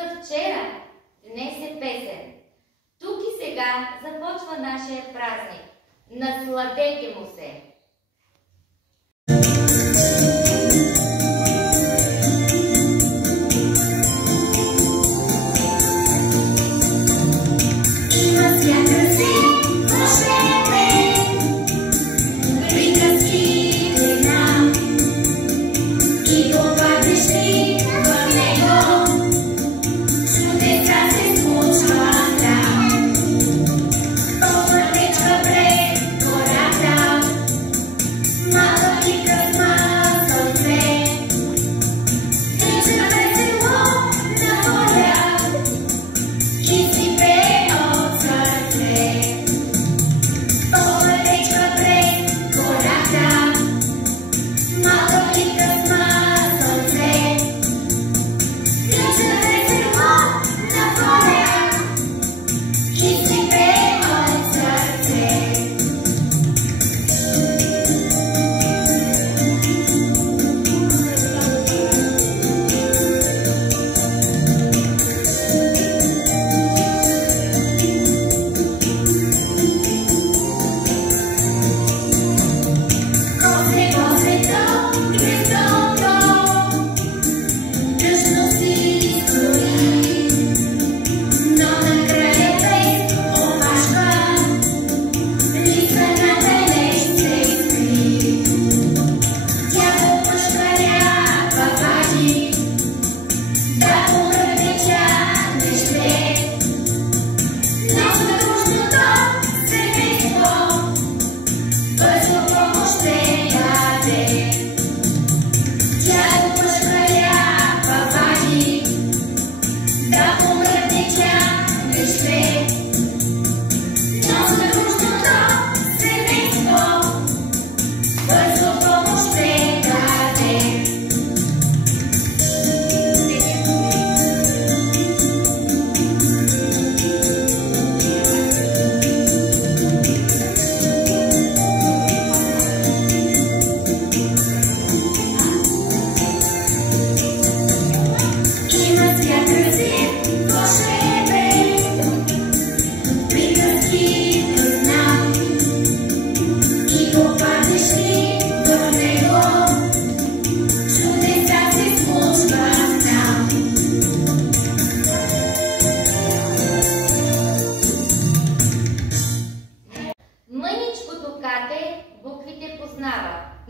за вчера, днес е песен. Тук и сега започва нашия празник. Насладете му се!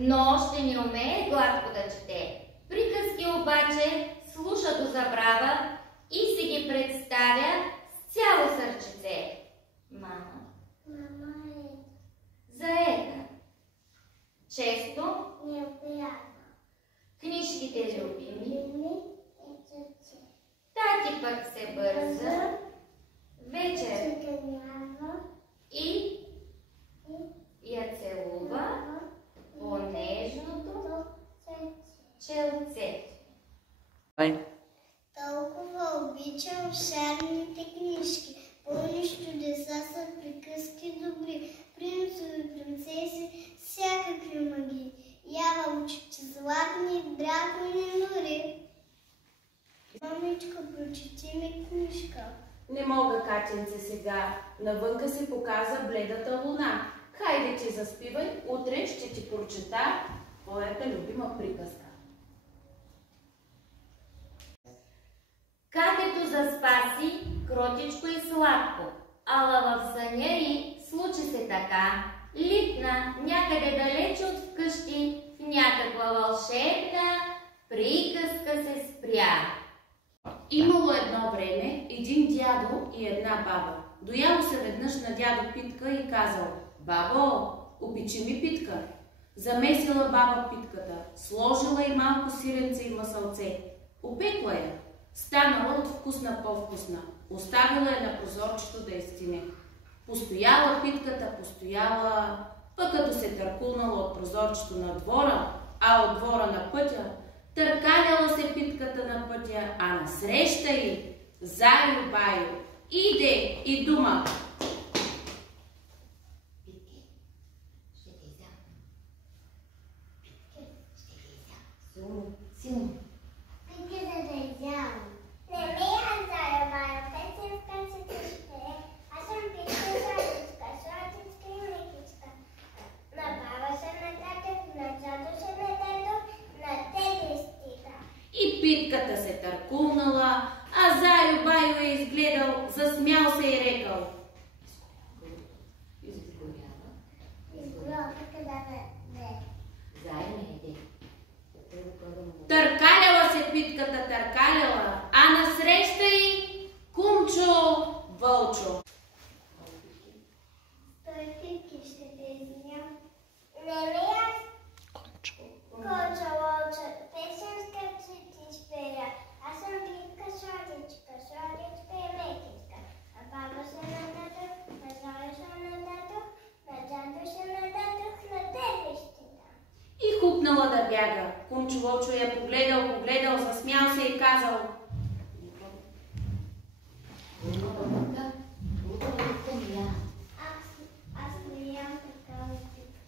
Но още не умее гладко да чете. Приказки обаче слуша до забрава и си ги представя с цяло сърчице. Мама е заета. Често не опрява. Книжките любими. Тати пък се бърза. Вечер и я целува по нежното челце. Толкова обичам шарните книжки, пълни с чудеса са приказки добри, принцови, принцеси, всякакви магии. Ява учите златни, дракони, нори. Мамичка, прочети ми книжка. Не мога, Катенце, сега. Навънка се показа бледата луна. Хайде ти заспивай, утре ще ти прочета твоята любима приказка. Катето заспа си кротичко и сладко, ала в съня й случи се така. Литна някъде далече от вкъщи, в някаква вълшебна приказка се спря. Имало едно време един дядо и една баба. Дояло се веднъж на дядо питка и казал: „Бабо, опечи ми питка.“ Замесила баба питката, сложила и малко сиренце и масълце. Опекла я, станала от вкусна по-вкусна, оставила я на прозорчето да изстине. Постояла питката, постояла, пък като се търкулнала от прозорчето на двора, а от двора на пътя, търкаляла се питката на пътя, а насреща й Зайо Байо иде и дума: Питке, ще те изям. Питке, ще те изям. Силно, силно. Питке, да те изям. Не ме Питката се търкулнала, а Зайо Байо е изгледал, засмял се и рекал. Търкаляла се Питката, търкаляла, а насреща й кумчо Вълчо. Той Питки ще те извинявам. Не ли аз? Кочо, Вълчо, песенска ще ти спея. Аз съм Питка, сладичка, сладичка и лекичка. А баба се нададох, на Зоя се нададох, на дядо се нададох, на тебе ще дам. И хупнала да бяга. Кумчо Вълчо я погледал, засмял се и казал. Аз не ям такава питка.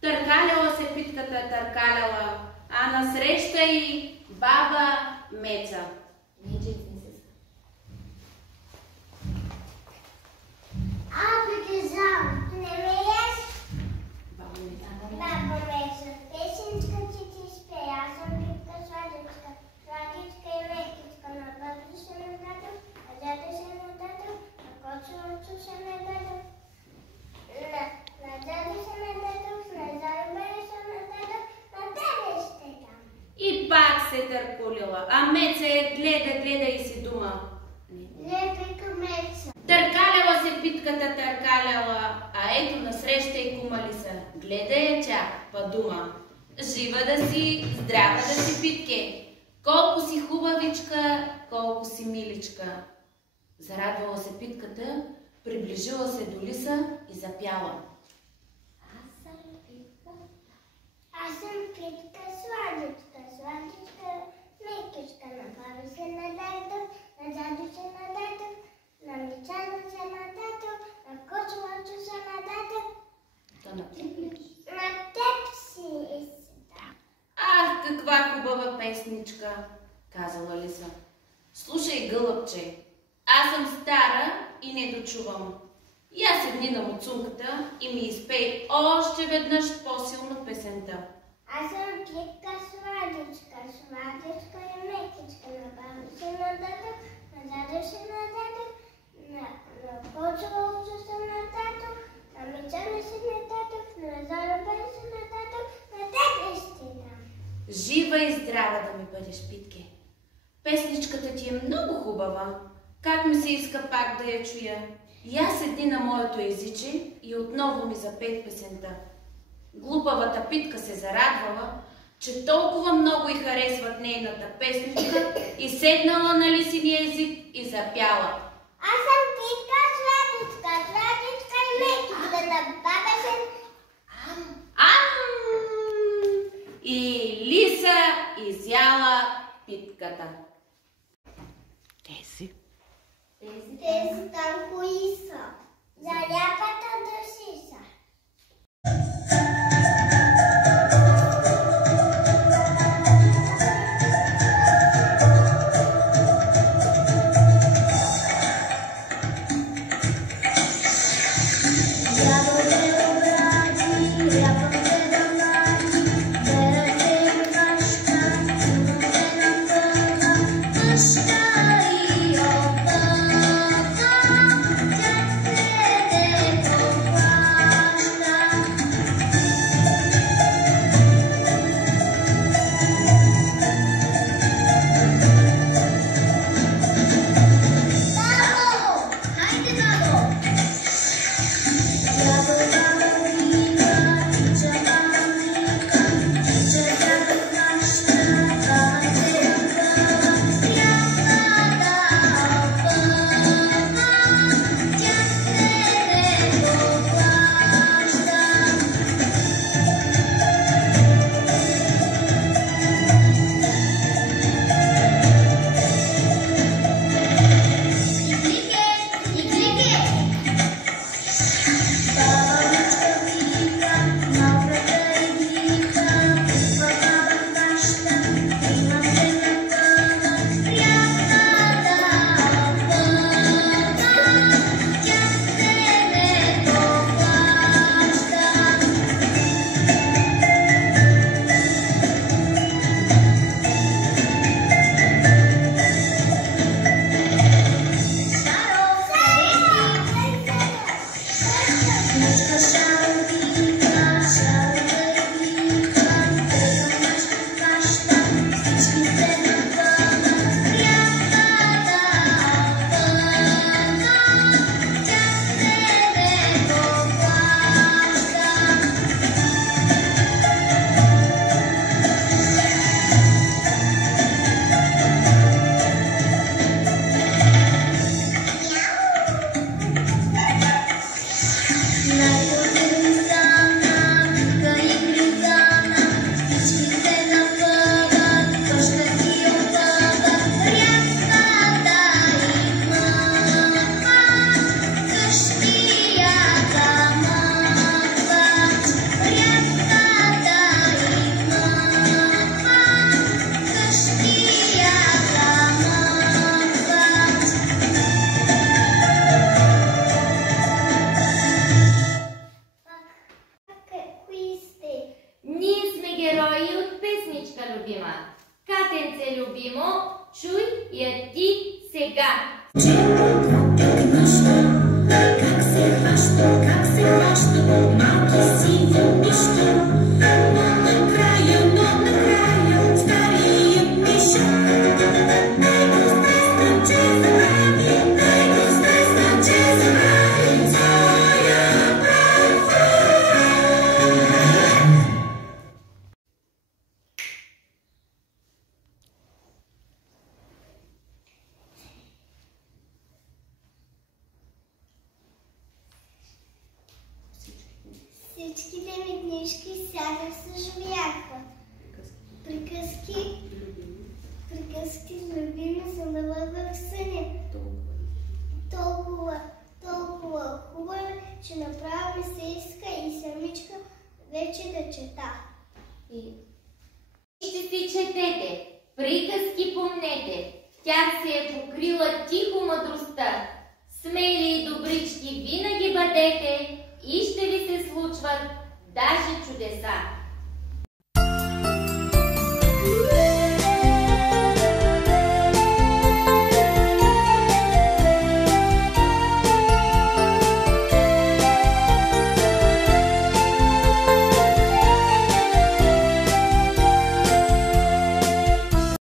Търкаляла се Питката, търкаляла, а насреща й баба Меца. Притежавам. Не ме еш? Баба Меца, песенска ще ти спея. Аз съм Питка, сладичка, сладичка и лекичка. На баба се нададох, на дядо се нададох, на Кочо Вълчо се нададох. На дядо се нададох, на Зоя Байо се нададох, на тебе ще дам. И пак се търкулила, а Меца я гледа и си дума. Не, Питка Меца. Търкаляла се Питката, търкаляла, а ето насреща и кума Лиса. Гледа я чак, па дума. Жива да си, здрава да си, Питке. Колко си хубавичка, колко си миличка. Зарадвала се Питката, приближила се до Лиса и запяла. Аз съм Питка, сладичка, сладичка, мекичка. На баба се нададох, на дядо се нададох, на Мичано се нададох, на Кочо Вълчо се нададох. На теб си да. Ах, каква хубава песничка, казала Лиса. Слушай, гълъбче, аз съм стара и не дочувам. Я седни на муцунката и ми изпей още веднъж по-силно песента. Аз съм Питка, сладичка, сладичка и мекичка. На баба се нададох, на дядо се нададох, на Кочо Вълчо се нададох, на Мичано се нададох, на Зоя Байо се нададох, на тебе ще дам. Жива и здрава да ми бъдеш, Питке. Песничката ти е много хубава. Как ми се иска пак да я чуя. Я седни на моето езиче и отново ми запей песента. Глупавата Питка се зарадвала, че толкова много й харесват нейната песничка и седнала на Лисиния език и запяла. Аз съм Питка, сладичка, сладичка и мекичка. На баба се... И Лиса изяла Питката. Тези там кои са? Заляпата души са. Всичките ми книжки сякаш се живяха. Приказки с любими са навъдвах съня. Толкова хубаво, че направо ми се иска и самичка вече да чета. И ще си четете, приказки помнете, в тях се е покрила тихо мъдростта. Смели и добрички винаги бъдете и ще ви се случват даже чудеса.